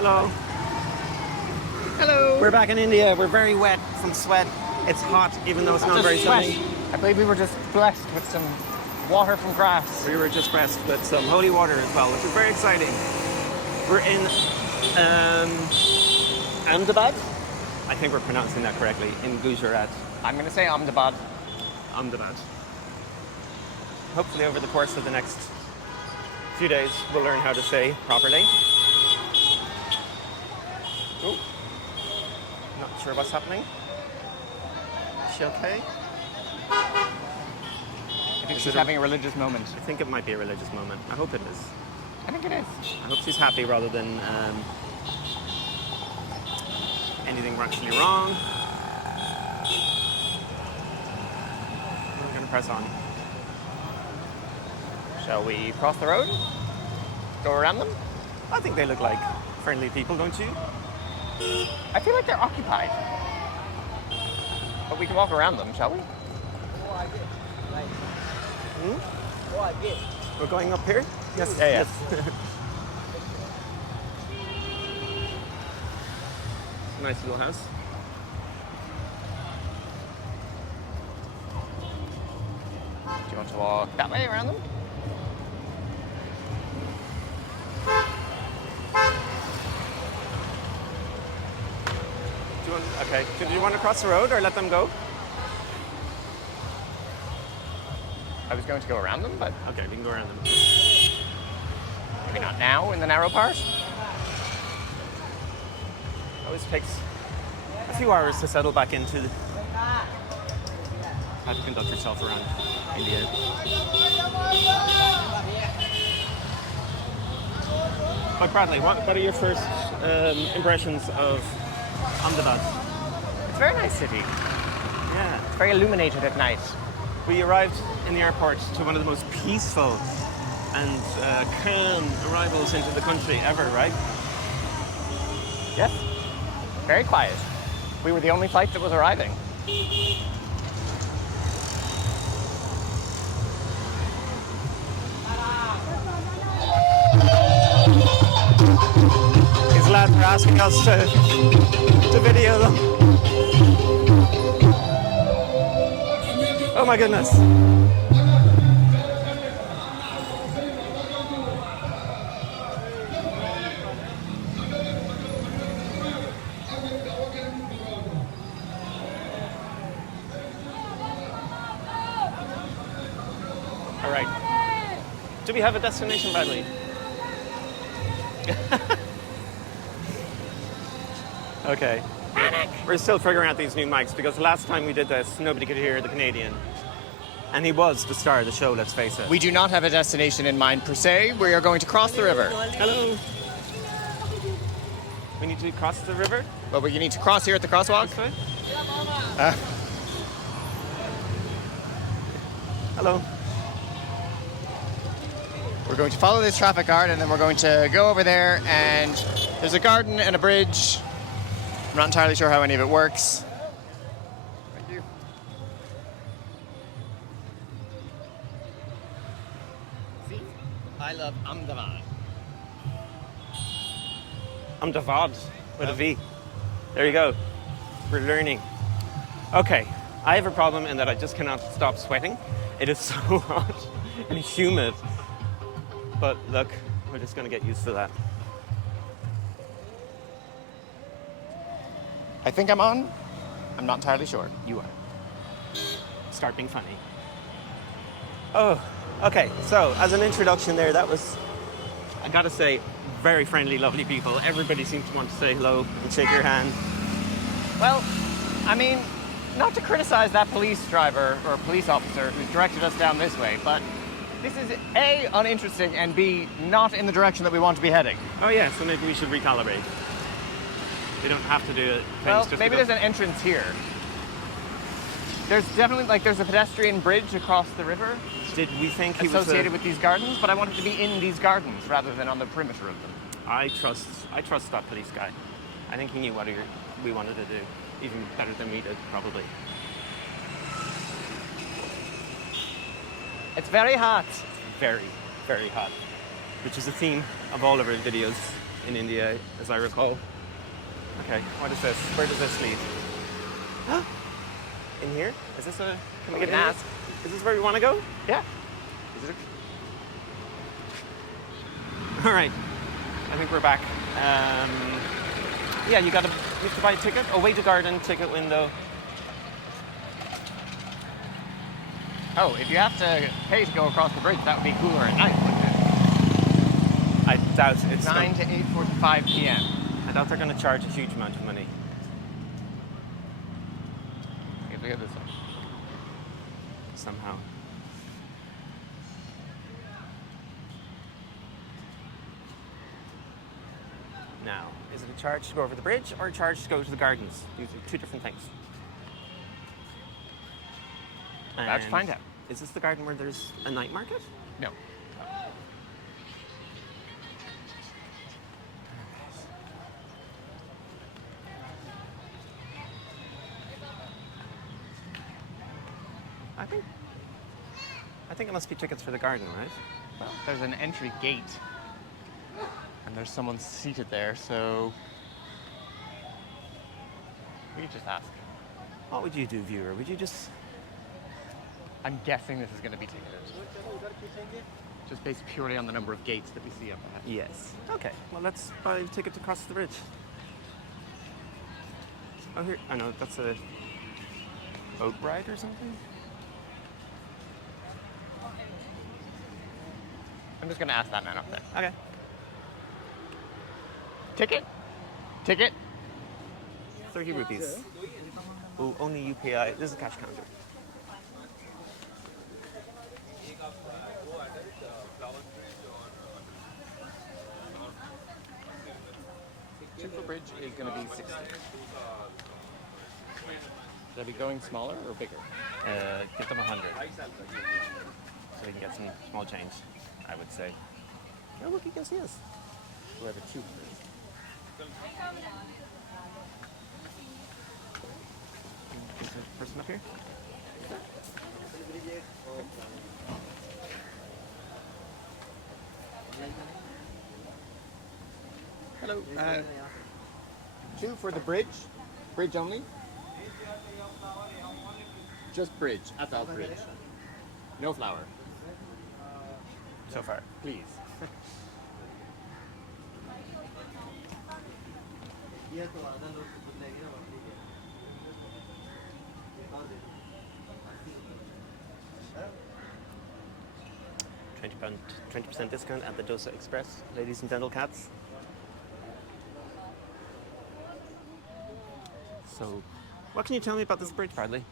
Hello. Hello. We're back in India. We're very wet from sweat. It's hot, even though it's not very sunny. I believe we were just blessed with some water from grass. We were just blessed with some holy water as well, which is very exciting. We're in Ahmedabad. I think we're pronouncing that correctly. In Gujarat. I'm going to say Ahmedabad. Ahmedabad. Hopefully over the course of the next few days we'll learn how to say properly. Oh, not sure what's happening. Is she okay? I think she's having a religious moment. I think it might be a religious moment. I hope it is. I think it is. I hope she's happy rather than anything actually wrong. We're going to press on. Shall we cross the road? Go around them? I think they look like friendly people, don't you? I feel like they're occupied. But we can walk around them, shall we? We're going up here? Yes. Yeah. Yes. Nice little house. Do you want to walk that way around them? Okay. Do you want to cross the road or let them go? I was going to go around them, but Okay, we can go around them. maybe not now in the narrow part. Always takes a few hours to settle back into how to conduct yourself around India. But Bradley, what are your first impressions of Ahmedabad? It's a very nice city. Yeah. It's very illuminated at night. We arrived in the airport to one of the most peaceful and calm arrivals into the country ever, right? Yes. Very quiet. We were the only flight that was arriving. These lads were asking us to video them. Oh my goodness. All right. Do we have a destination, Bradley? Okay. We're still figuring out these new mics because the last time we did this, nobody could hear the Canadian. And he was the star of the show, let's face it. We do not have a destination in mind per se. We are going to cross the river. Hello. We need to cross the river? But we need to cross here at the crosswalk. This way? Hello. We're going to follow this traffic guard and then we're going to go over there and there's a garden and a bridge. I'm not entirely sure how any of it works. Thank you. See? I love Ahmedabad. Ahmedabad with a V. There you go. We're learning. Okay. I have a problem in that I just cannot stop sweating. It is so hot and humid. But look, we're just going to get used to that. I think I'm on. I'm not entirely sure. You are. Start being funny. Oh, okay. So, as an introduction there, that was, I gotta say, very friendly, lovely people. Everybody seemed to want to say hello and shake your hand. Well, I mean, not to criticize that police driver or police officer who's directed us down this way, but this is A, uninteresting, and B, not in the direction that we want to be heading. Oh yeah, so maybe we should recalibrate. We don't have to do it. Well, maybe there's an entrance here. There's definitely, there's a pedestrian bridge across the river. Did we think he was associated with these gardens, but I wanted to be in these gardens rather than on the perimeter of them. I trust that police guy. I think he knew what we wanted to do, even better than we did, probably. It's very hot. Very, very hot, which is a theme of all of our videos in India, as I recall. Okay, what is this? Where does this lead? In here? Is this a... Can we We get can in? ask. Is this where we want to go? Yeah. Is it All right. I think we're back. Yeah, you have to buy a ticket. Oh, wait to garden, ticket window. Oh, if you have to pay to go across the bridge, that would be cooler at night, wouldn't it? I doubt it's 9 to 8:45 p.m. I doubt they're going to charge a huge amount of money. Okay, look at this one. Somehow. Now, is it a charge to go over the bridge or a charge to go to the gardens? These are two different things. About to And find out. Is this the garden where there's a night market? No. I think it must be tickets for the garden, right? Well, there's an entry gate. And there's someone seated there, so we could just ask. What would you do, viewer? Would you just... I'm guessing this is going to be ticketed. Just based purely on the number of gates that we see up ahead. Yes. Okay, well, let's buy a ticket to cross the bridge. Oh, here. I know, that's a boat ride or something? I'm just going to ask that man up there. Okay. Ticket? Ticket? 30 rupees. Oh, only UPI. This is a cash counter. Simple bridge is going to be 60. Should I be going smaller or bigger? Get them 100. So we can get some small change, I would say. Oh, look, you can see us. Whoever chooses. Is there a person up here? Hello. Two for the bridge. Bridge only. Just bridge. Atal bridge. No flower. So far. Please. £20, 20% discount at the Dosa Express, ladies and dental cats. So, what can you tell me about this bridge, Bradley?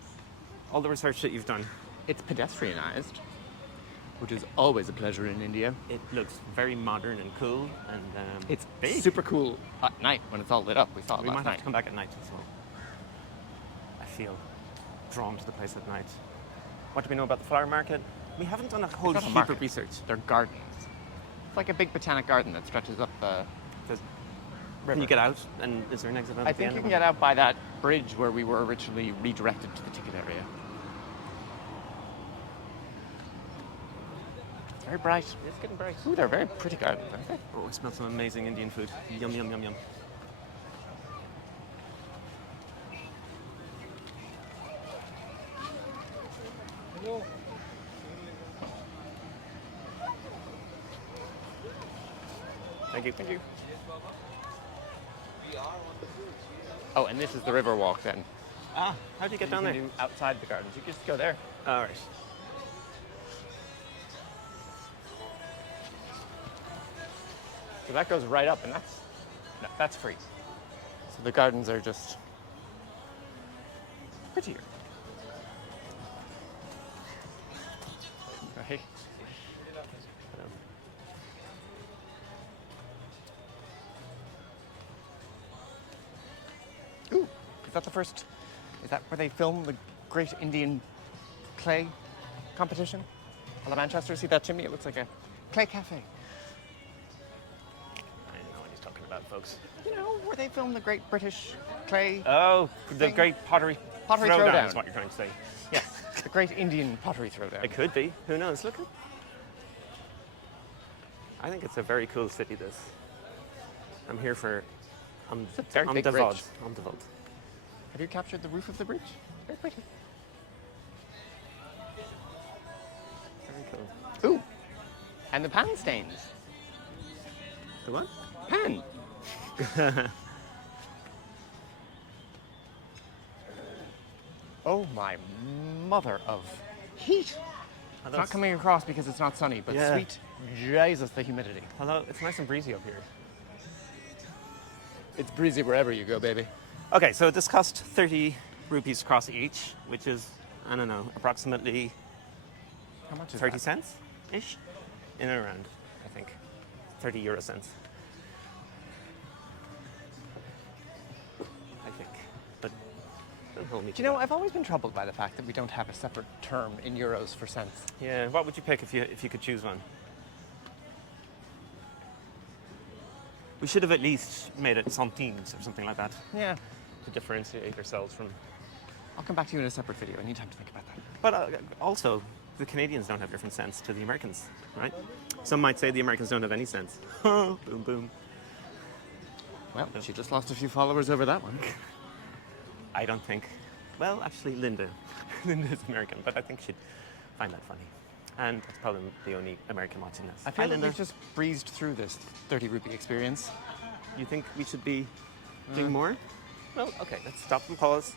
All the research that you've done. It's pedestrianized, which is always a pleasure in India. It looks very modern and cool, and It's big. super cool at night when it's all lit up. We saw it We last might night. have to come back at night as well. I feel drawn to the place at night. What do we know about the flower market? We haven't done a whole It's not a heap market. of research. They're gardens. It's like a big botanic garden that stretches up the Can river. you get out? And is there an exit? I think you can get out by that bridge where we were originally redirected to the ticket area. It's very bright. It's getting bright. Ooh, they're very pretty gardens, aren't they? Oh, I smell some amazing Indian food. Yum, yum, yum, yum. Thank you. Thank you. Oh, and this is the river walk then. Ah, how do you get down You there? can do outside the gardens. You can just go there. All right. So that goes right up, and that's free. So the gardens are just prettier. Right. Ooh, is that the first? Is that where they film the Great Indian Clay competition? On the Manchester, see that chimney? It looks like a clay cafe. I don't know what he's talking about, folks. You know, where they film the Great British Clay. Oh, the Thing. great pottery Throwdown. is what you're trying to say. Yes, the Great Indian Pottery Throwdown. It could be. Who knows? Look. I think it's a very cool city, this. I'm here for It's a very big bridge. Ahmedabad. Have you captured the roof of the bridge? Very pretty. Very cool. Ooh, and the pan stains. The what? Pan. Oh my mother of heat. It's not coming across because it's not sunny, but Yeah. sweet Jesus, the humidity. Although it's nice and breezy up here. It's breezy wherever you go, baby. Okay, so this cost 30 rupees to cross each, which is, I don't know, approximately How much is 30 that? cents ish? In and around, I think. 30 euro cents. I think. But don't hold me to Do you know, that. I've always been troubled by the fact that we don't have a separate term in euros for cents. Yeah, what would you pick if you could choose one? We should have at least made it centimes or something like that Yeah. to differentiate ourselves from. I'll come back to you in a separate video. I need time to think about that. But also, the Canadians don't have different cents to the Americans, right? Some might say the Americans don't have any sense. boom, boom. Well, she just lost a few followers over that one. I don't think. Well, actually, Linda. Linda's American, but I think she'd find that funny. And that's probably the only American watching this. I feel like we've just breezed through this 30 rupee experience. You think we should be doing more? Well, okay, let's stop and pause.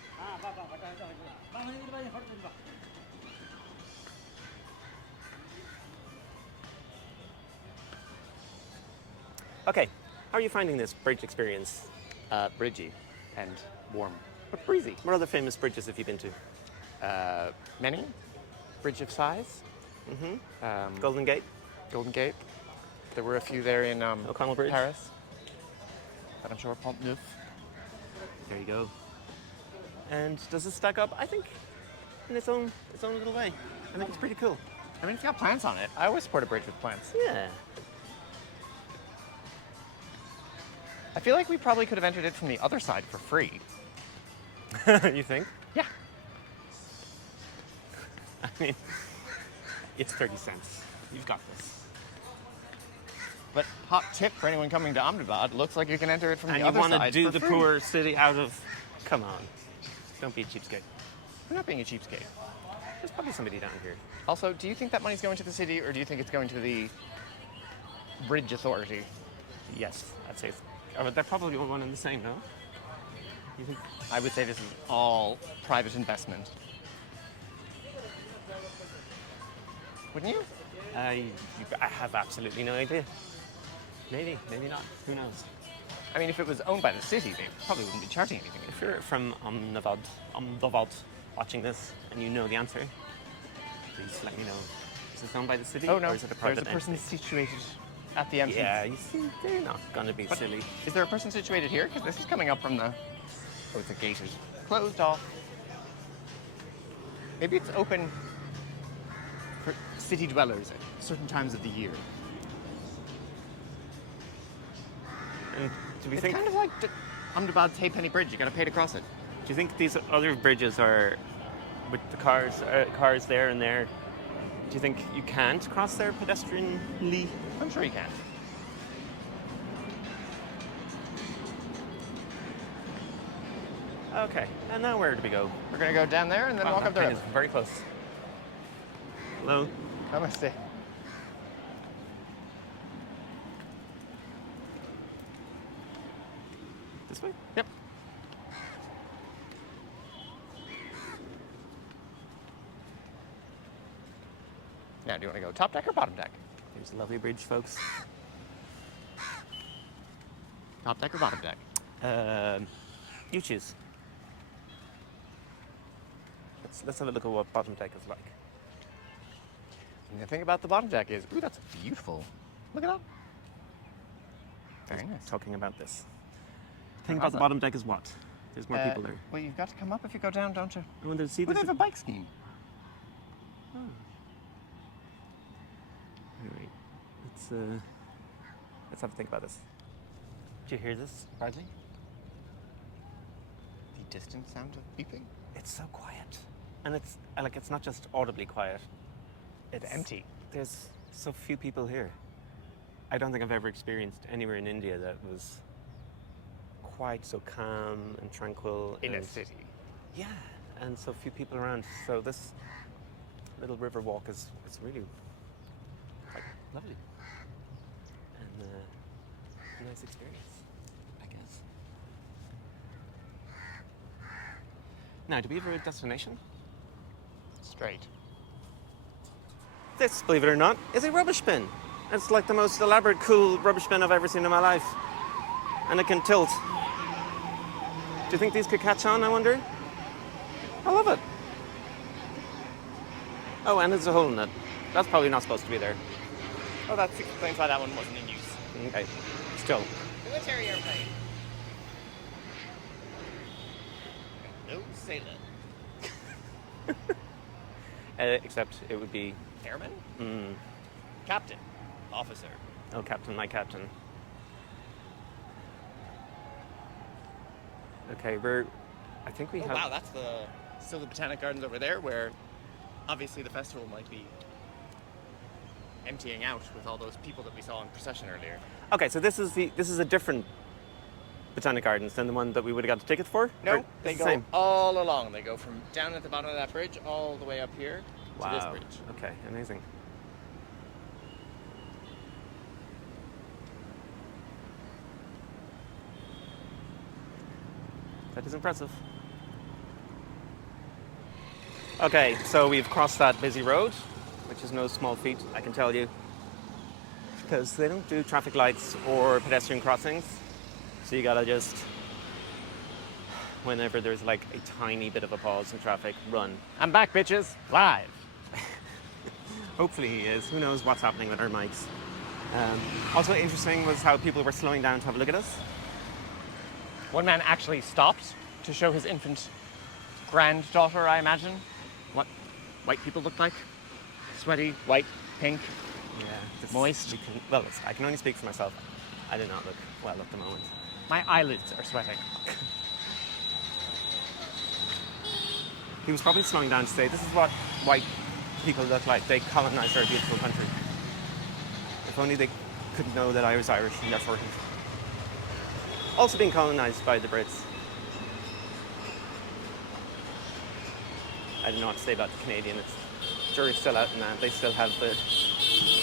Okay, how are you finding this bridge experience? Bridgy and warm, but breezy. What other famous bridges have you been to? Many. Bridge of Sighs. Golden Gate, Golden Gate. There were a few there in O'Connell Bridge. Paris. But I'm sure Pont Neuf. There you go. And does it stack up? I think in its own little way. I think it's pretty cool. I mean, it's got plants on it. I always support a bridge with plants. Yeah. I feel like we probably could have entered it from the other side for free. You think? Yeah. I mean, it's 30 cents. You've got this. But hot tip for anyone coming to Ahmedabad, looks like you can enter it from And the you other want to side do for the free. poor city out of... Come on. Don't be a cheapskate. We're not being a cheapskate. There's probably somebody down here. Also, do you think that money's going to the city, or do you think it's going to the bridge authority? Yes, I'd say it's... Oh, but they're probably one and the same, no? You think... I would say this is all private investment. Wouldn't you? I have absolutely no idea. Maybe, maybe not. Who knows? I mean, if it was owned by the city, they probably wouldn't be charging anything. If you're from Ahmedabad watching this and you know the answer, please let me know. Is it owned by the city Oh no, or is it a private there's a person entity? situated at the entrance. Yeah, you see, they're not going to be But silly. Is there a person situated here? Because this is coming up from the... Oh, it's a gated. Closed off. Maybe it's open for city dwellers at certain times of the year. And do we It's think? kind of like the Ahmedabad Penny Bridge. You got to pay to cross it. Do you think these other bridges are with the cars there and there? Do you think you can't cross there pedestrianly? I'm sure you can. Okay, and now where do we go? We're gonna go down there and then Wow, walk that up the train river. is very close. Hello. Namaste. This way? Yep. Now, do you want to go top deck or bottom deck? There's a lovely bridge, folks. Top deck or bottom deck? You choose. Let's have a look at what bottom deck is like. And the thing about the bottom deck is, ooh, that's beautiful. Look at that. Very nice. Talking about this. The thing How's about the that? bottom deck is what? There's more people there. Well, you've got to come up if you go down, don't you? I wonder to see Well, this. they have a bike scheme. Anyway, let's have a think about this. Did you hear this, Bradley? The distant sound of beeping. It's so quiet, and it's not just audibly quiet. It's empty. There's so few people here. I don't think I've ever experienced anywhere in India that was quiet, so calm and tranquil. In a and, city. Yeah, and so few people around. So this little river walk is really quite lovely. And a nice experience, I guess. Now, do we have a destination? Straight. This, believe it or not, is a rubbish bin. It's like the most elaborate, cool rubbish bin I've ever seen in my life. And it can tilt. Do you think these could catch on, I wonder? I love it. Oh, and there's a hole in it. That's probably not supposed to be there. Oh, that explains why that one wasn't in use. Okay, still. Military airplane. No sailor. Except it would be... Airman? Mm, Captain. Officer. oh, Captain, my Captain. Okay, I think we Oh, have... wow, that's still the Botanic Gardens over there, where obviously the festival might be emptying out with all those people that we saw in procession earlier. Okay, so this is a different Botanic Gardens than the one that we would have got the tickets for? No, Or they it's the go same? all along. They go from down at the bottom of that bridge all the way up here to this Wow. bridge. Okay, amazing. That is impressive. Okay, so we've crossed that busy road, which is no small feat, I can tell you. Because they don't do traffic lights or pedestrian crossings. So you gotta just, whenever there's like a tiny bit of a pause in traffic, run. I'm back, bitches. Live. Hopefully he is. Who knows what's happening with our mics. Also interesting was how people were slowing down to have a look at us. One man actually stopped to show his infant granddaughter, I imagine, what white people look like. Sweaty, white, pink. Yeah, this- Moist. I can only speak for myself. I do not look well at the moment. My eyelids are sweating. He was probably slowing down to say, this is what white people look like. They colonized our beautiful country. If only they could know that I was Irish and therefore also being colonized by the Brits. I don't know what to say about the Canadian. The jury's still out in that. They still have the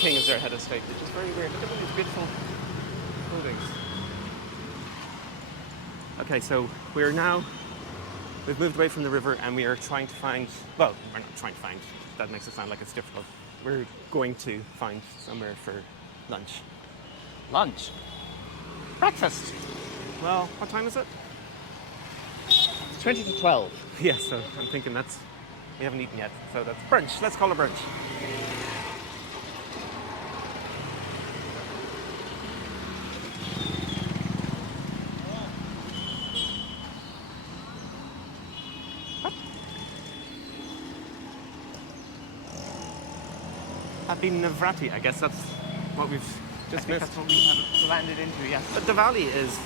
king as their head of state, which is very weird. Look at all these beautiful buildings. Okay, so we've moved away from the river and we are trying to find, well, we're not trying to find, that makes it sound like it's difficult. We're going to find somewhere for lunch. Lunch. Breakfast. Well, what time is it? It's 20 to 12. Yeah, so I'm thinking we haven't eaten yet, so that's brunch. Let's call it brunch. Happy Navrati, I guess that's what we've just missed. That's what we have landed into, yes. But Diwali is,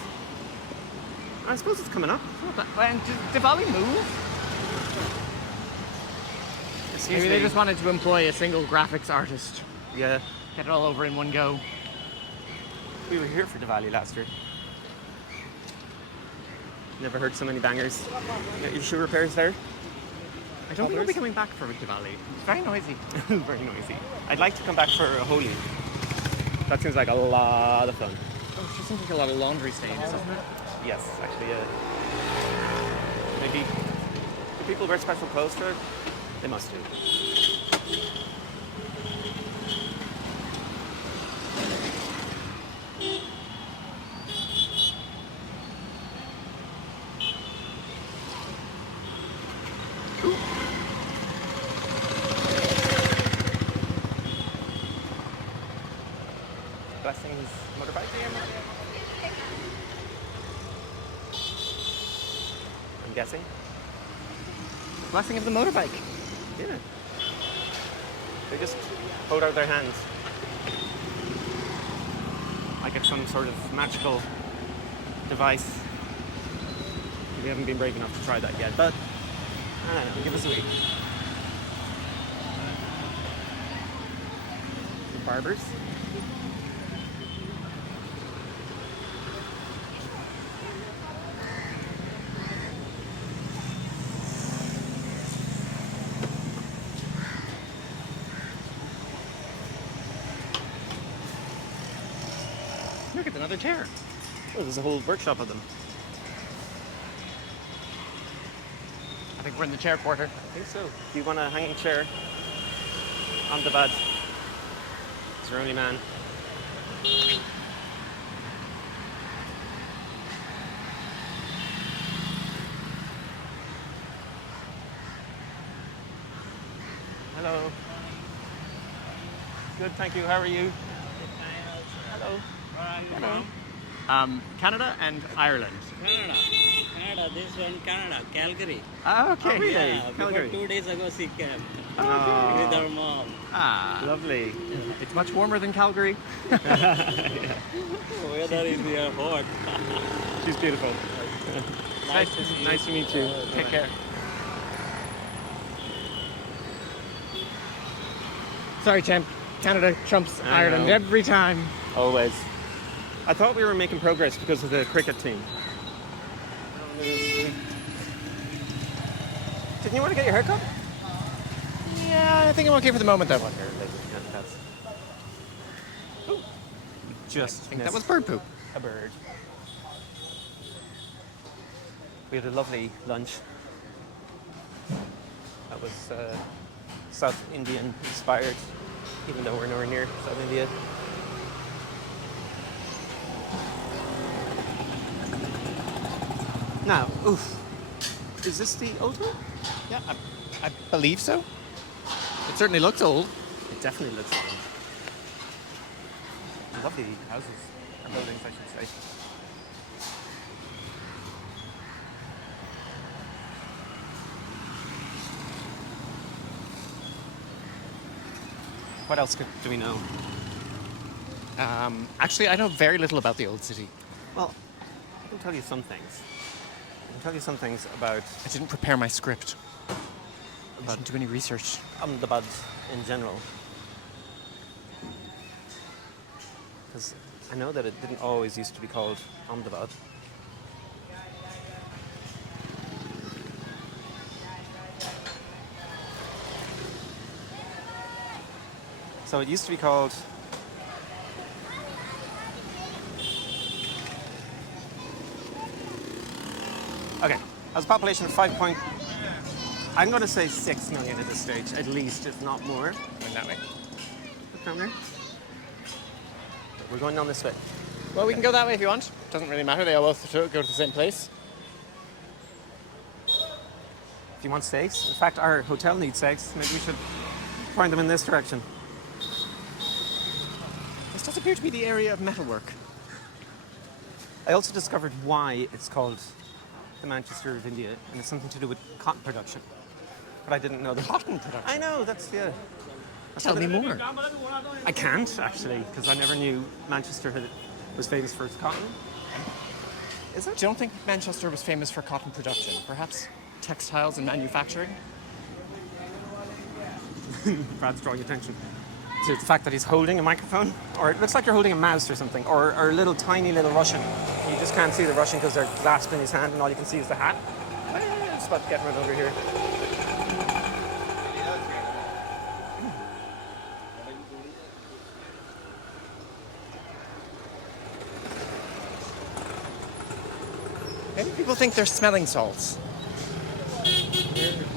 I suppose it's coming up. And did Diwali move? Maybe they just wanted to employ a single graphics artist. Yeah, Get it all over in one go. we were here for Diwali last year. Never heard so many bangers. Your shoe repairs there? I don't think I'll be coming back for Diwali. It's very noisy. Very noisy. I'd like to come back for a Holi. That seems like a lot of fun. Oh, it just seems like a lot of laundry stains, doesn't it? Yes, actually, maybe, do people wear special clothes for it? They must do. Blessings motorbike. I'm guessing. Blessing of the motorbike. Yeah. They just hold out their hands. Like it's some sort of magical device. We haven't been brave enough to try that yet, but I don't know, give us a week. The barbers. Look, it's another chair. Oh, there's a whole workshop of them. I think we're in the chair quarter. I think so. If you want a hanging chair, Ahmedabad. It's your only man. Hello. Good, thank you. How are you? Hello. Hello. Canada and Ireland. Canada, this one Canada, Calgary. Ah, okay. Oh, really? Yeah, Calgary. before 2 days ago she came Oh, with her mom. Ah, lovely. it's much warmer than Calgary. Weather is here hot. She's beautiful. Nice to see you. Nice to meet you. Take care. Sorry, champ. Canada trumps I Ireland know. every time. Always. I thought we were making progress because of the cricket team. Didn't you want to get your hair cut? Yeah, I think I'm okay for the moment, though. Just I think that was bird poop. a bird. We had a lovely lunch. That was South Indian inspired, even though we're nowhere near South India. Now, oof. Is this the old one? Yeah, I believe so. It certainly looks old. It definitely looks old. Lovely houses, or buildings, I should say. What else do we know? Actually, I know very little about the old city. Well, I can tell you some things. I can tell you some things about I didn't prepare my script. I didn't do any research. Ahmedabad in general. Because I know that it didn't always used to be called Ahmedabad. So it used to be called okay, has a population of 5 point I'm going to say 6 million at this stage, at least, if not more. Going that way. Look down there. We're going down this way. Well, we can go that way if you want. Doesn't really matter. They all both go to the same place. If you want steaks, in fact, our hotel needs steaks. Maybe we should find them in this direction. This does appear to be the area of metalwork. I also discovered why it's called the Manchester of India, and it's something to do with cotton production. But I didn't know the Cotton production. I know, that's, yeah. Tell me more. I can't, actually, because I never knew Manchester was famous for its cotton. Is it? Do you don't think Manchester was famous for cotton production? Perhaps textiles and manufacturing? Brad's drawing attention to the fact that he's holding a microphone, or it looks like you're holding a mouse or something, or a little tiny little Russian. You just can't see the Russian because they're clasped in his hand, and all you can see is the hat. I'm just about to get run over here. Maybe people think they're smelling salts.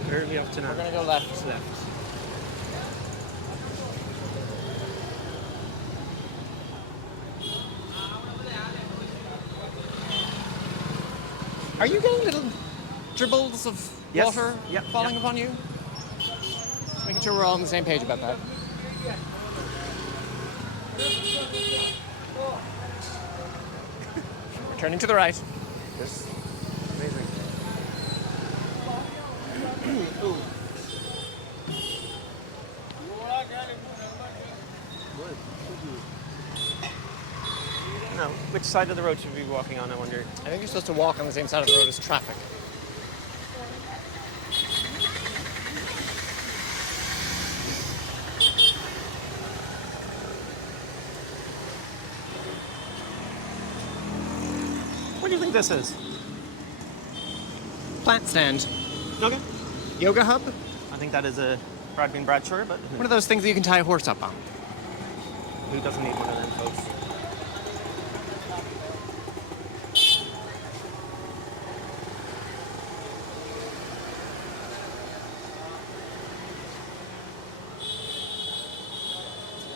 Where are we up to now? We're going to go left. Left. Are you getting little dribbles of Yes. water Yep, falling yep. upon you? Just making sure we're all on the same page about that. We're turning to the right. This amazing. Ooh. Now, which side of the road should we be walking on, I wonder? I think you're supposed to walk on the same side of the road as traffic. What do you think this is? Plant stand. Okay. Yoga hub. I think that is a Bradby and Bradshaw, but One of those things that you can tie a horse up on. who doesn't need one of them, folks?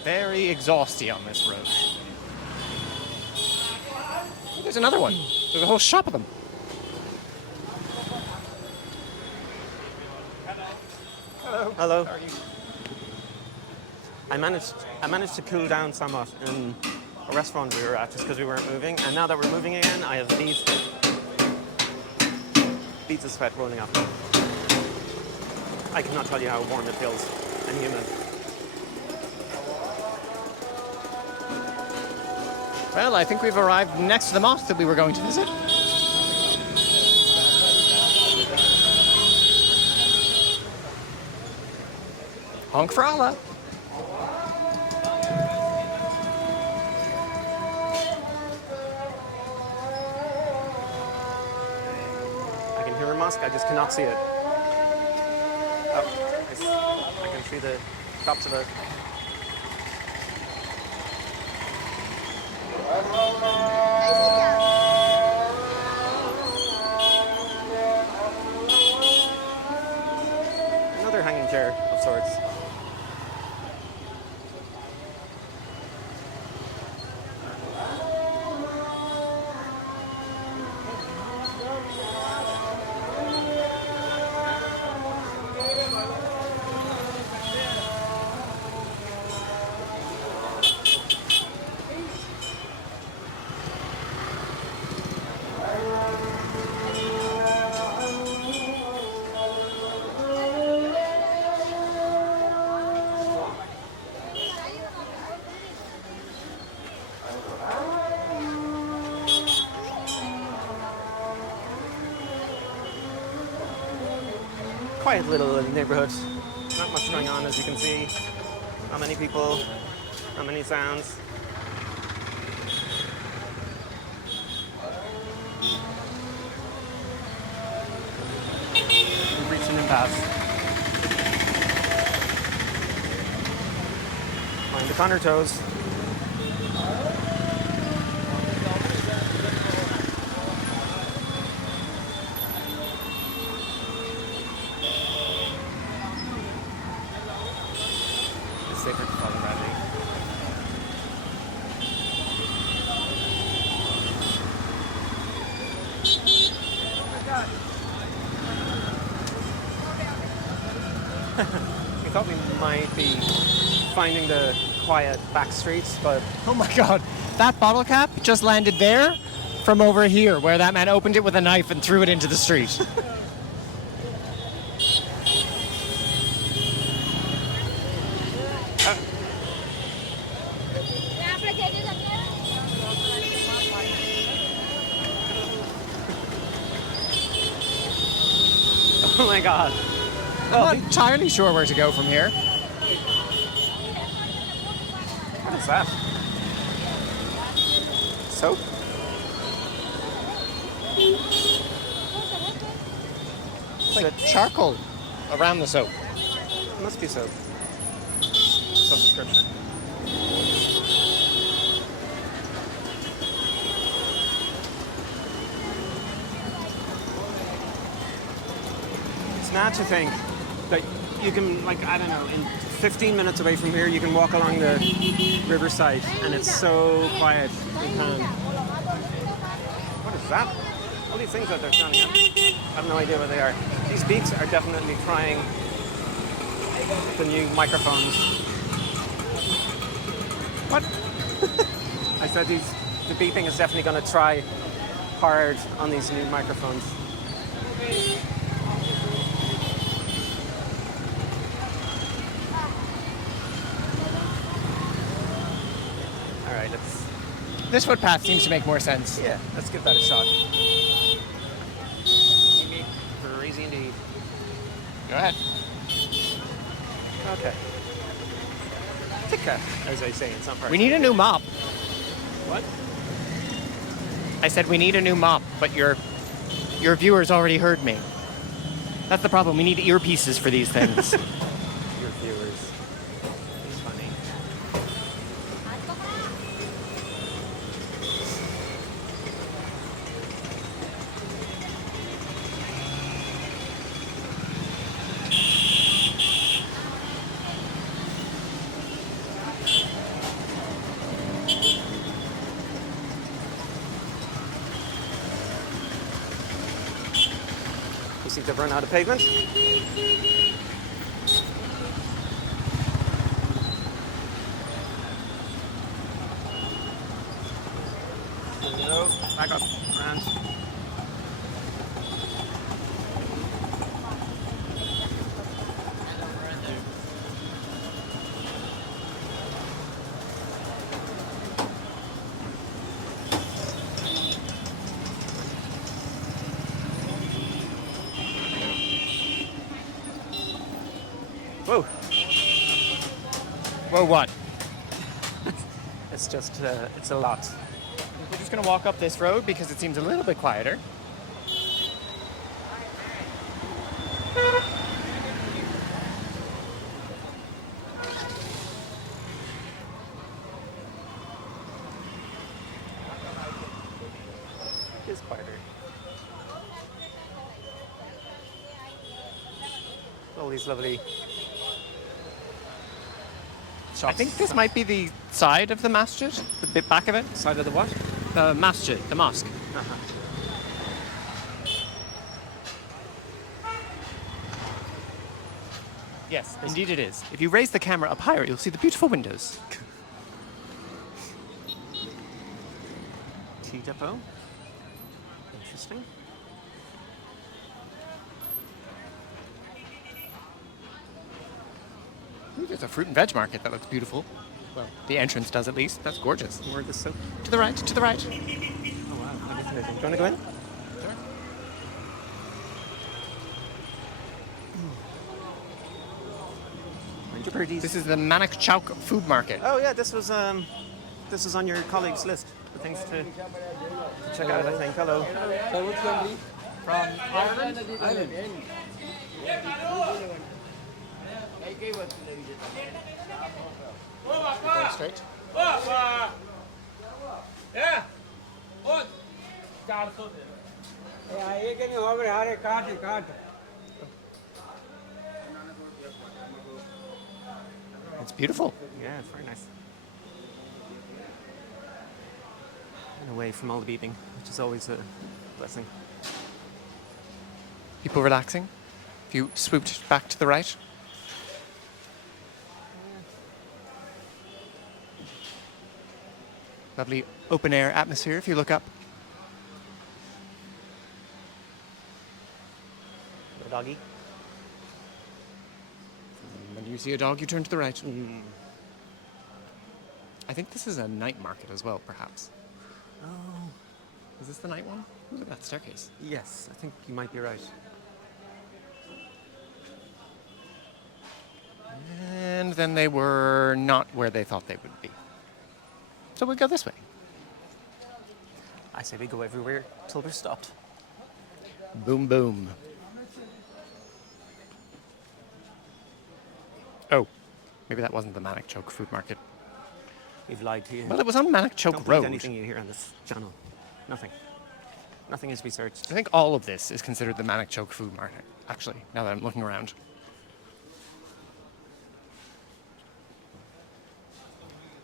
very exhausty on this road. There's another one. There's a whole shop of them. Hello. How are you? I managed to cool down somewhat in a restaurant we were at just because we weren't moving. And now that we're moving again, I have beads of sweat rolling up. I cannot tell you how warm it feels and humid. Well, I think we've arrived next to the mosque that we were going to visit. Honk for Allah. I can hear a mosque, I just cannot see it. Oh, I can see the tops of it. Another hanging chair of sorts. Quiet little neighborhood. Not much going on, as you can see. Not many people, not many sounds. We've reached an impasse. Mind the on her toes. Safer to follow Bradley. We thought we might be finding the quiet back streets, but Oh my god, that bottle cap just landed there from over here, where that man opened it with a knife and threw it into the street. oh my god. I'm not entirely sure where to go from here. What is that? Soap? It's like charcoal around the soap. It must be soap. Some description. It's mad to think that you can, like, I don't know, in 15 minutes away from here, you can walk along the riverside and it's so quiet and calm. What is that? All these things that they're standing up. I have no idea what they are. These beats are definitely trying the new microphones. What? I said the beeping is definitely going to try hard on these new microphones. All right, This footpath seems to make more sense. let's give that a shot. Crazy indeed. Go ahead. Okay. Tika, as I say in some parts. We need a new mop. What? I said we need a new mop, but your viewers already heard me. That's the problem. We need earpieces for these things. Your viewers. He's funny. We seem to have run out of pavement. No, back up, and whoa. Whoa, what? It's just, it's a lot. We're just going to walk up this road because it seems a little bit quieter. It is quieter. All these lovely shops. I think this might be the side of the masjid, the bit back of it. Side of the what? The masjid, the mosque. Uh-huh. Yes, indeed it is. If you raise the camera up higher, you'll see the beautiful windows. Tea depot. Interesting. Ooh, there's a fruit and veg market that looks beautiful. Well, the entrance does at least. That's gorgeous. Where this soap? To the right, to the right. Oh wow, that is amazing. Do you want to go in? Sure. Mind your birdies. This is the Manak Chowk food market. Oh yeah, this was on your colleague's list. The things to check out, I think. Hello. From Ireland? Going straight. It's beautiful. Yeah, it's very nice. And away from all the beeping, which is always a blessing. People relaxing. If you swooped back to the right. Lovely open air atmosphere if you look up. The doggy. When you see a dog, you turn to the right. I think this is a night market as well, perhaps. Oh. Is this the night one? Look at that staircase. Yes, I think you might be right. And then they were not where they thought they would be. So we go this way. I say we go everywhere till we're stopped. Boom, boom. Oh, maybe that wasn't the Manak Chowk food market. We've lied to you. Well, it was on Manak Chowk Don't Road. believe anything you hear on this channel. Nothing. Nothing is researched. I think all of this is considered the Manak Chowk food market, actually, now that I'm looking around.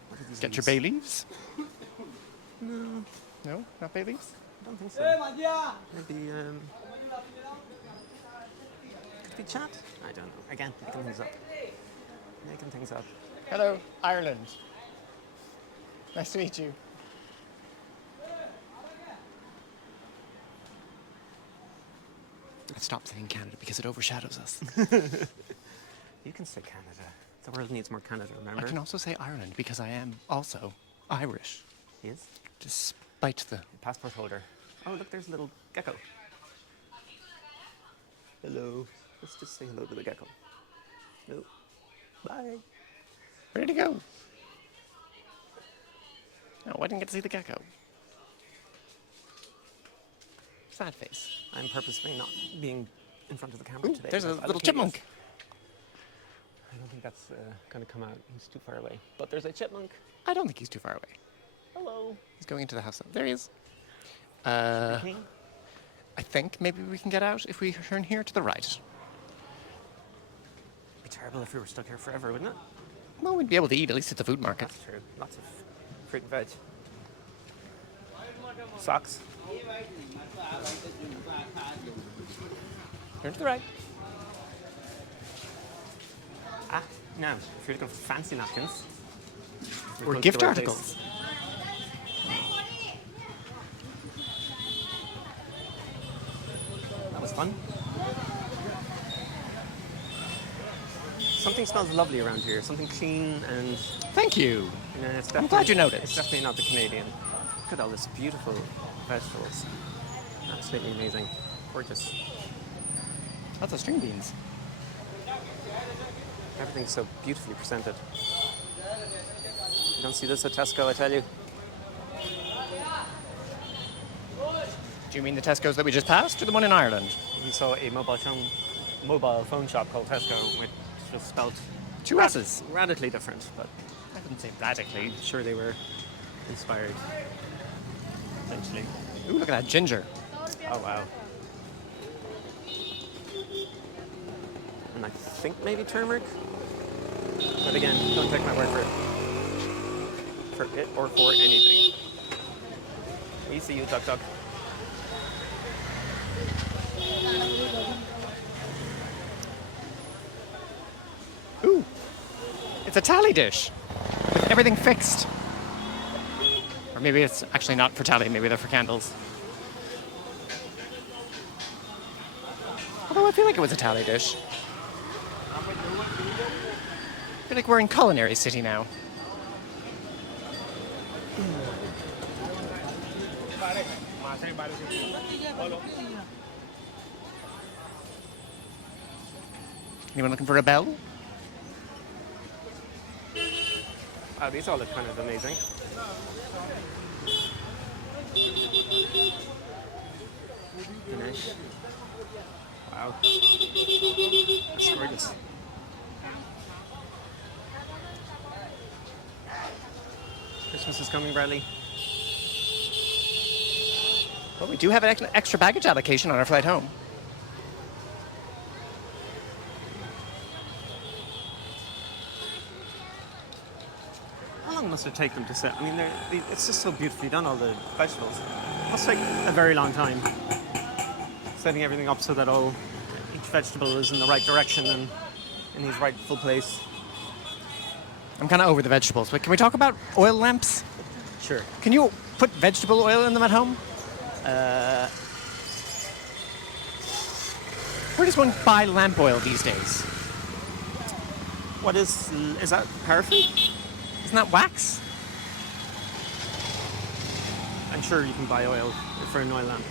What are these Get your leaves? bay leaves? No, not bay leaves? I don't think so. Maybe, could be chat? I don't know. Again, making things up. Making things up. Hello, Ireland. Nice to meet you. I stopped saying Canada because it overshadows us. You can say Canada. The world needs more Canada, I remember? can also say Ireland because I am also Irish, He is. despite the... Passport holder. Oh, look, there's a little gecko. Hello. Let's just say hello to the gecko. No. Bye. Where did he go? Oh, I didn't get to see the gecko. Sad face. I'm purposefully not being in front of the camera Ooh, today. there's a because I little look chipmunk. hideous. I don't think that's going to come out. He's too far away. But there's a chipmunk. I don't think he's too far away. Hello. He's going into the house. There he is. Okay. I think maybe we can get out if we turn here to the right. It'd be terrible if we were stuck here forever, wouldn't it? Well, we'd be able to eat at least at the food market. That's true. Lots of fruit and veg. Socks. Turn to the right. Ah, now, if you're looking for fancy napkins, we're Or going to gift the right articles. place. That was fun. Something smells lovely around here. Something clean and Thank you. it's I'm glad you definitely- noticed. It's definitely not the Canadian. Look at all this beautiful vegetables. Absolutely amazing. Gorgeous. Lots of string beans. Everything's so beautifully presented. You don't see this at Tesco, I tell you. Do you mean the Tesco's that we just passed, or the one in Ireland? We saw a mobile phone shop called Tesco, which just spelled Two S's. radically different, but I wouldn't say radically. I'm sure they were inspired. Essentially. Ooh, look at that ginger. Oh wow. And I think maybe turmeric. But again, don't take my word for it. For it or for anything. Easy, you duck duck. Ooh, it's a tally dish with everything fixed. Or maybe it's actually not for tally, maybe they're for candles. Although I feel like it was a tally dish. I feel like we're in Culinary City now. Anyone looking for a bell? Oh, these all look kind of amazing. Finish. Wow. That's gorgeous. Christmas is coming, Bradley. Well, we do have an extra baggage allocation on our flight home. How long must it take them to set? I mean, it's just so beautifully done, all the vegetables. It must take a very long time. Setting everything up so that each vegetable is in the right direction and in his rightful place. I'm kind of over the vegetables, but can we talk about oil lamps? Sure. Can you put vegetable oil in them at home? Where does one buy lamp oil these days? What is that paraffin? Isn't that wax? I'm sure you can buy oil for an oil lamp.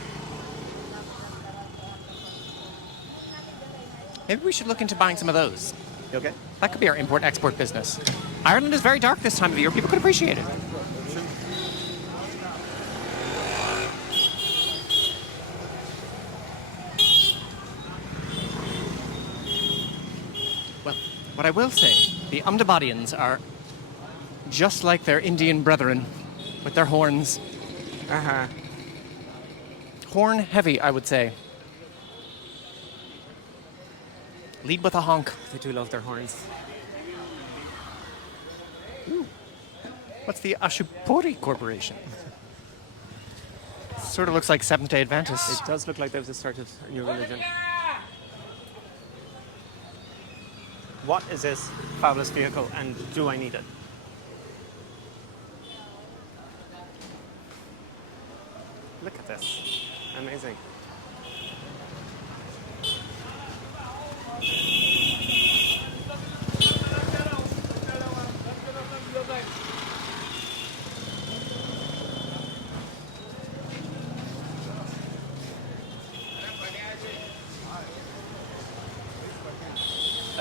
Maybe we should look into buying some of those. You okay? That could be our import-export business. Ireland is very dark this time of year. People could appreciate it. Well, what I will say, the Ahmedabadians are just like their Indian brethren with their horns. Uh-huh. Horn heavy, I would say. Lead with a honk. They do love their horns. What's the Ashupuri Corporation? Sort of looks like Seventh-day Adventists. It does look like they've just started a new religion. What is this fabulous vehicle and do I need it? Look at this. Amazing.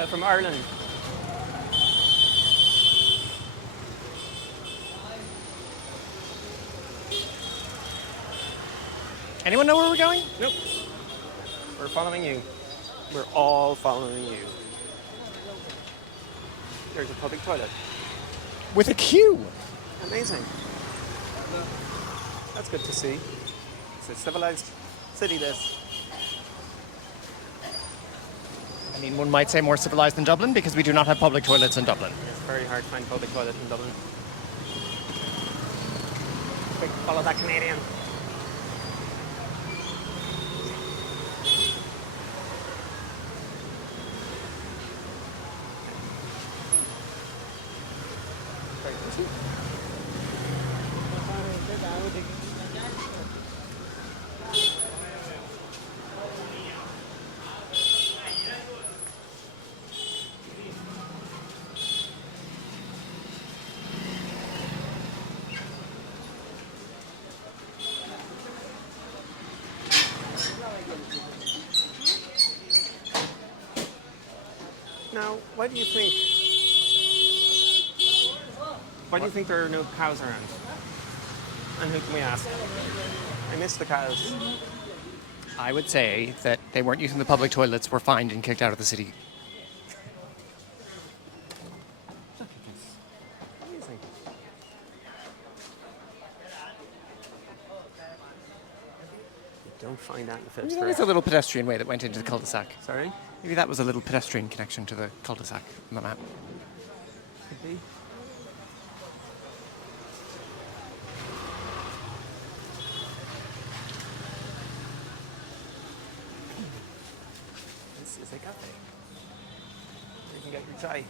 From Ireland. Anyone know where we're going? Nope. We're following you. We're all following you. There's a public toilet. With a queue. Amazing. That's good to see. It's a civilized city, this. I mean, one might say more civilized than Dublin because we do not have public toilets in Dublin. It's very hard to find public toilet in Dublin. Quick, follow that Canadian. Now, why do you think? Why do you think there are no cows around? And who can we ask? I miss the cows. I would say that they weren't using the public toilets, were fined and kicked out of the city. Amazing. You don't find that in Maybe Phipps. that is a little pedestrian way that went into the cul-de-sac. Sorry? Maybe that was a little pedestrian connection to the cul-de-sac on the map. Could be. This is a cafe. You can get your chai.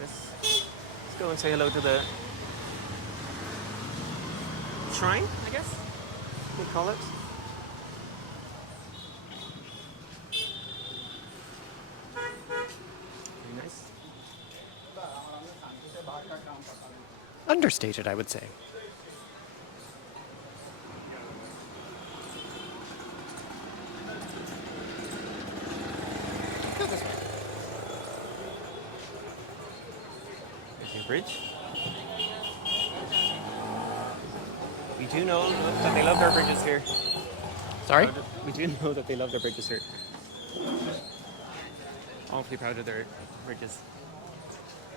Let's go and say hello to the shrine, I guess we'd call it. Very nice. Understated, I would say. Go this way. There's your bridge. We do know that they love their bridges here. Sorry? We do know that they love their bridges here. Awfully proud of their bridges.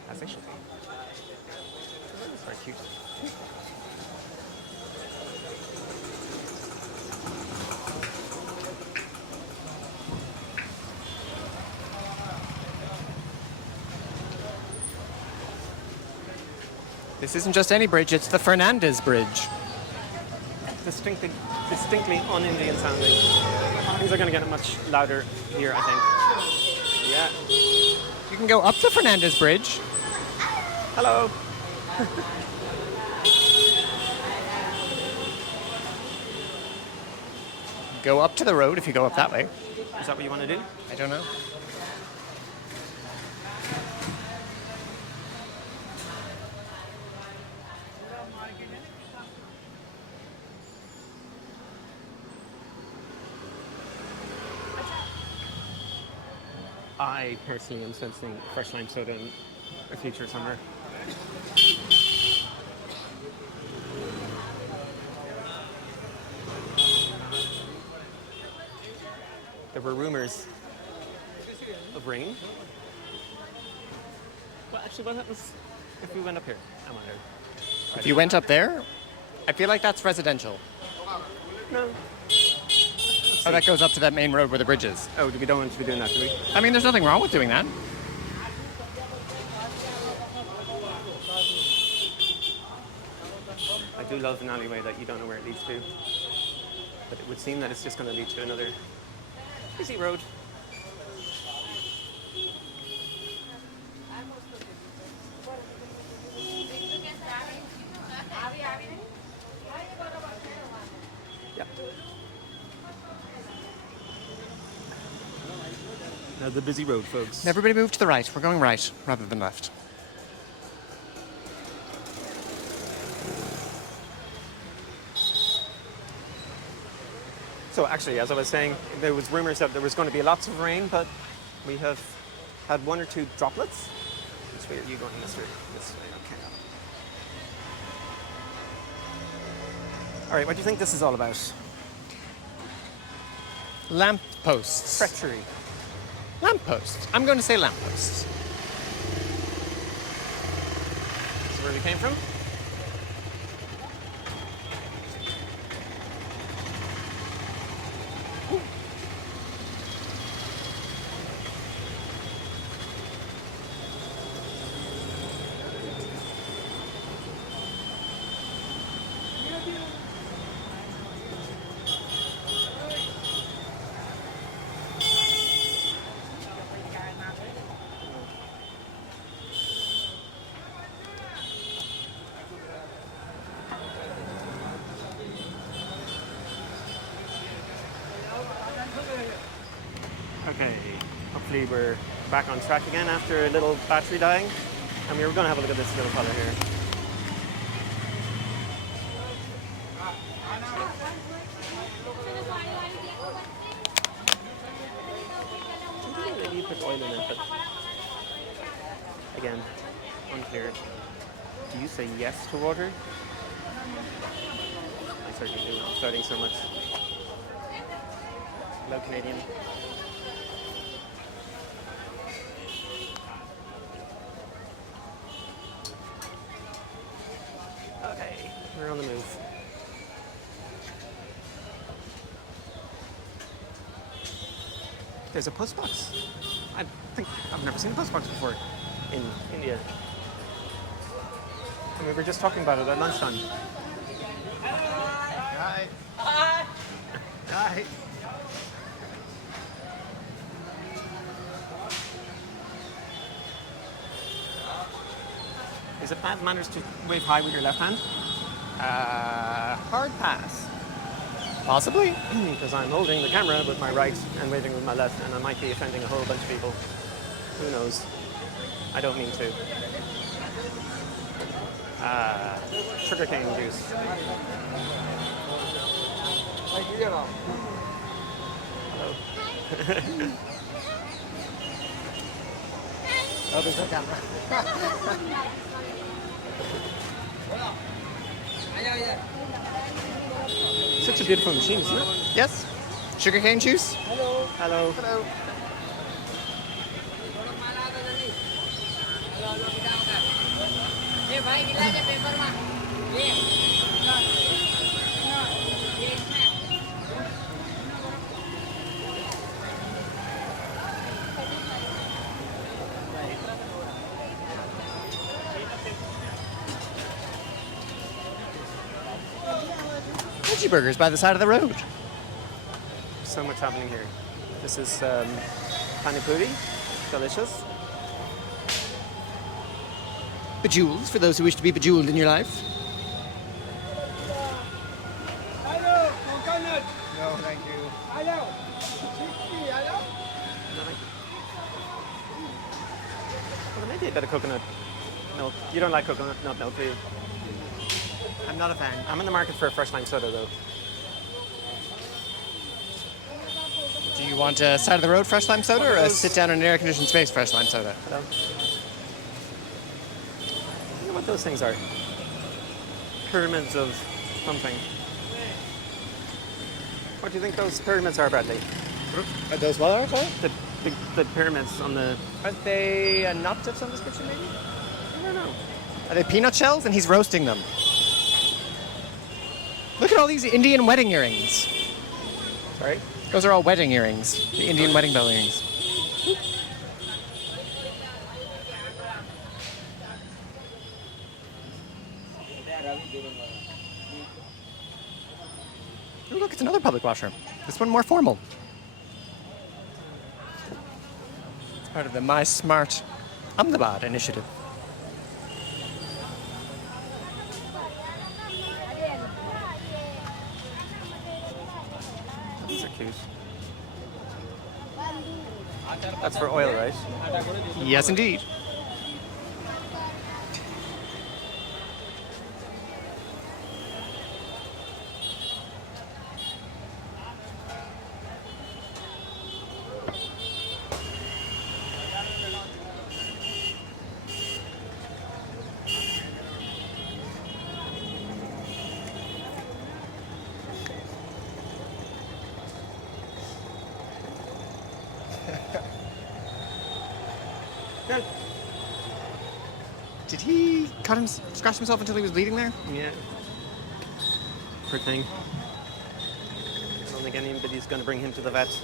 As they should be. That's very cute. This isn't just any bridge, it's the Fernandez Bridge. Distinctly un-Indian sounding. Things are going to get much louder here, I think. Yeah. You can go up the Fernandez Bridge. Hello. Go up to the road if you go up that way. Is that what you want to do? I don't know. I personally am sensing fresh lime soda in the future somewhere. There were rumors of rain. Well, actually, what happens if we went up here? I wonder. If you went up there, I feel like that's residential. No. Oh, that goes up to that main road where the bridge is. Oh, we don't want to be doing that, do we? I mean, there's nothing wrong with doing that. I do love an alleyway that you don't know where it leads to. But it would seem that it's just going to lead to another busy road. Yeah. Now the busy road, folks. Everybody move to the right. We're going right rather than left. So actually, as I was saying, there was rumors that there was going to be lots of rain, but we have had one or two droplets. Which way are you going? This way. This way. Okay. All right. What do you think this is all about? Lamp posts. Treachery. Lamp posts. I'm going to say lamp posts. This is where we came from. Okay, hopefully we're back on track again after a little battery dying. And we were going to have a look at this little fella here. oil in it, but again, unclear. Do you say yes to water? I certainly do. I'm starting so much. Hello, Canadian. Okay, we're on the move. There's a post box. I think I've never seen a post box before in India. And we were just talking about it at lunchtime. Hi. Hi. Is it bad manners to wave high with your left hand? Hard pass. Possibly. Because I'm holding the camera with my right and waving with my left, and I might be offending a whole bunch of people. Who knows? I don't mean to. Sugarcane juice. Hello. Oh, there's no camera. Such a beautiful machine, isn't it? Yes. Sugarcane juice. Hello. Hello. Veggie burgers by the side of the road. So much happening here. This is pani puri, delicious. Bejeweled, for those who wish to be bejeweled in your life. Hello, coconut. No, thank you. Hello. Chicky, hello. Well, maybe a bit of coconut milk. You don't like coconut milk, do you? I'm not a fan. I'm in the market for a fresh lime soda, though. Do you want a side of the road fresh lime soda or a sit down in an air conditioned space fresh lime soda? Hello. You know what those things are? Pyramids of something. What do you think those pyramids are, Bradley? Are those what are sorry? The pyramids on the... Are they nuts of some description maybe? I don't know. Are they peanut shells? And he's roasting them. Look at all these Indian wedding earrings. Sorry? Those are all wedding earrings. The Indian wedding bell earrings. Oh, look, it's another public washroom. This one more formal. It's part of the My Smart Ahmedabad initiative. These are cute. That's for oil, right? Yes, indeed. Good. Did he scratch himself until he was bleeding there? Yeah. Poor thing. I don't think anybody's going to bring him to the vet.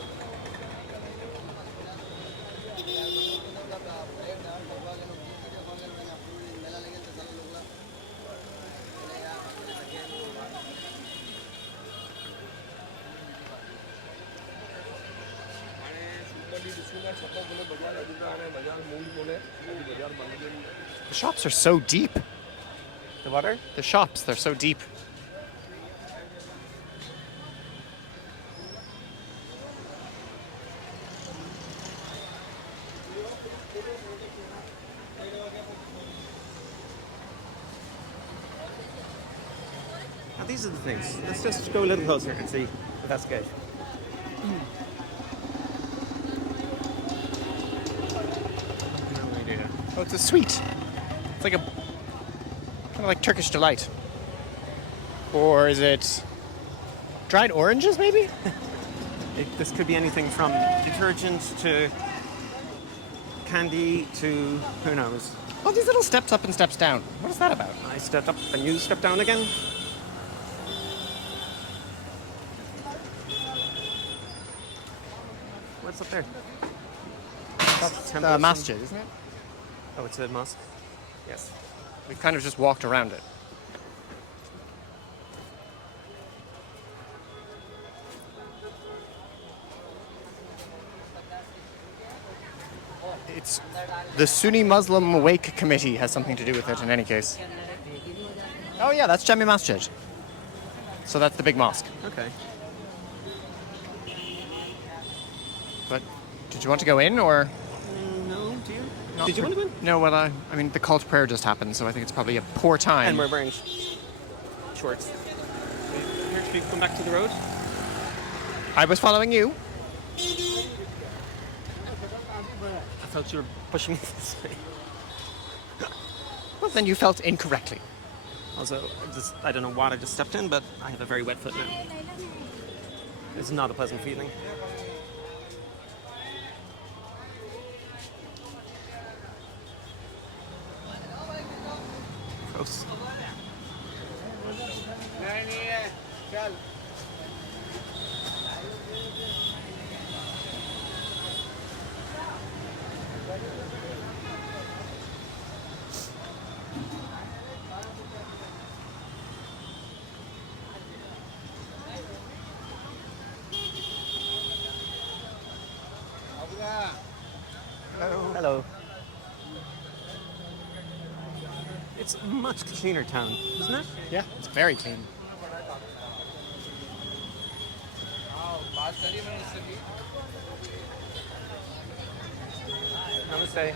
The shops are so deep. The water? The shops, they're so deep. Now these are the things. Let's just go a little closer and see if that's good. a sweet. It's like a kind of like Turkish delight. Or is it dried oranges, maybe? This could be anything from detergent to candy to who knows. Oh, these little steps up and steps down. What is that about? I stepped up and you stepped down again. What's up there? That's Temple the of masjid, isn't it? Oh, it's a mosque. Yes. We've kind of just walked around it. It's the Sunni Muslim Wake Committee has something to do with it in any case. Oh yeah, that's Jami Masjid. So that's the big mosque. Okay. But did you want to go in or? No, do you? Not Did you for- want to go in? No, well, I mean, the call to prayer just happened, so I think it's probably a poor time. And we're wearing shorts. Here, should we come back to the road? I was following you. I felt you were pushing me this way. Well, then you felt incorrectly. Also, I don't know what I just stepped in, but I have a very wet foot now. It's not a pleasant feeling. Gross. Hello. It's a much cleaner town, isn't it? Yeah, it's very clean. Namaste.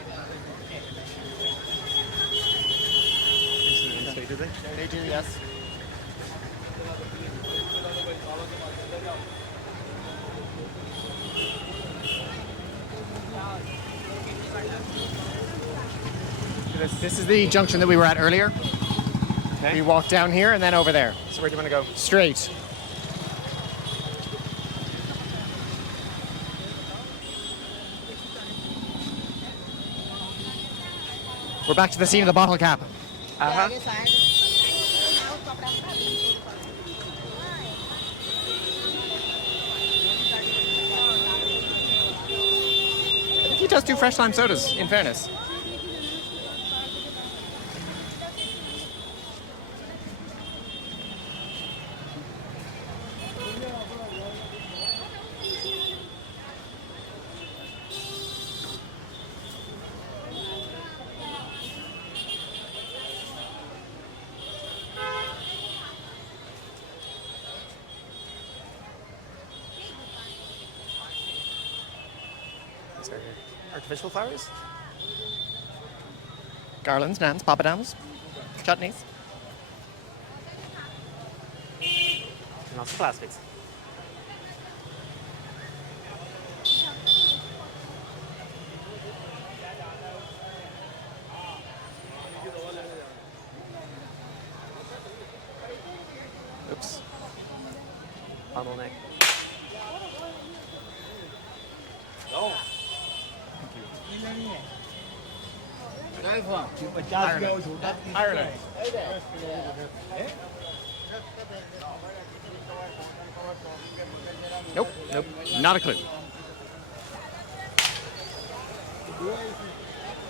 Do they? They do, yes. This is the junction that we were at earlier. Okay. We walked down here and then over there. So where do you want to go? Straight. We're back to the scene of the bottle cap. Uh-huh. He does do fresh lime sodas, in fairness. These are artificial flowers. Garlands, nans, papadams, chutneys. And lots of plastics. Oops. Bottleneck. Ireland. Nope, nope, not a clue.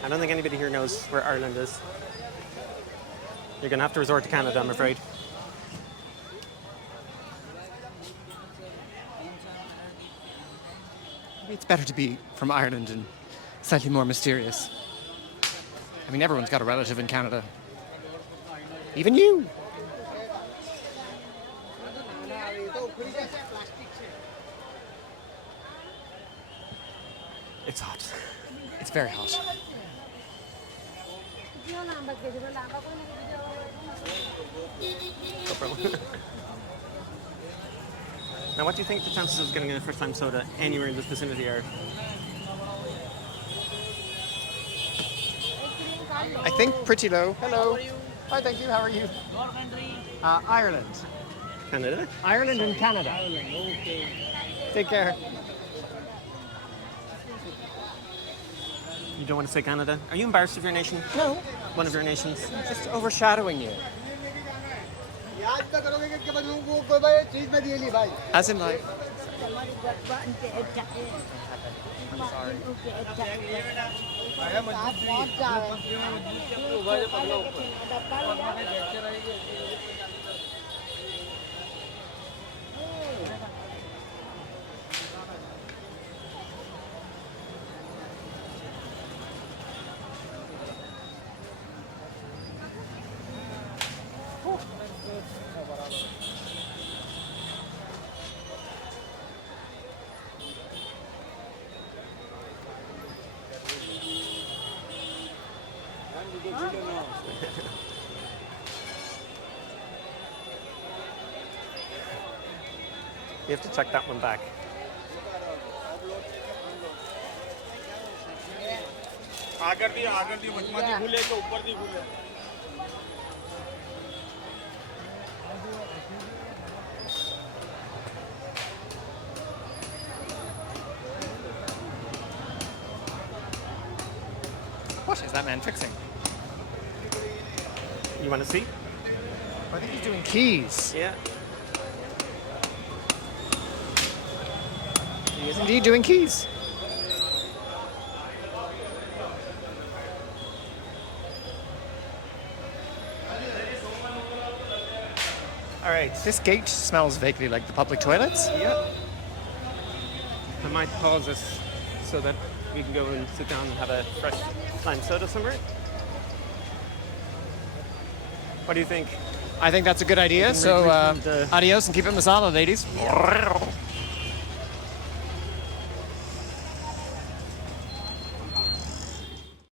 I don't think anybody here knows where Ireland is. You're going to have to resort to Canada, I'm afraid. Maybe it's better to be from Ireland and slightly more mysterious. I mean, everyone's got a relative in Canada. Even you. It's hot. It's very hot. No problem. Now, what do you think the chances of getting a first-time soda anywhere in this vicinity are? I think pretty low. Hello. Hi, thank you. How are you? Your country? Ireland. Canada? Ireland and Canada. Ireland. Okay. Take care. You don't want to say Canada? Are you embarrassed of your nation? No, One of your nations? just overshadowing you. याद तो करोगे कि बस वो कोई भाई चीज में दिए नहीं भाई As in like. You have to check that one back. Agar दी मचमा दी खुले के ऊपर दी खुले What is that man fixing? You want to see? I think he's doing keys. Yeah. He is indeed doing keys. All right. This gate smells vaguely like the public toilets. Yep. I might pause this so that we can go and sit down and have a fresh lime soda somewhere. What do you think? I think that's a good idea. can So, read the- adios and keep it masala, ladies.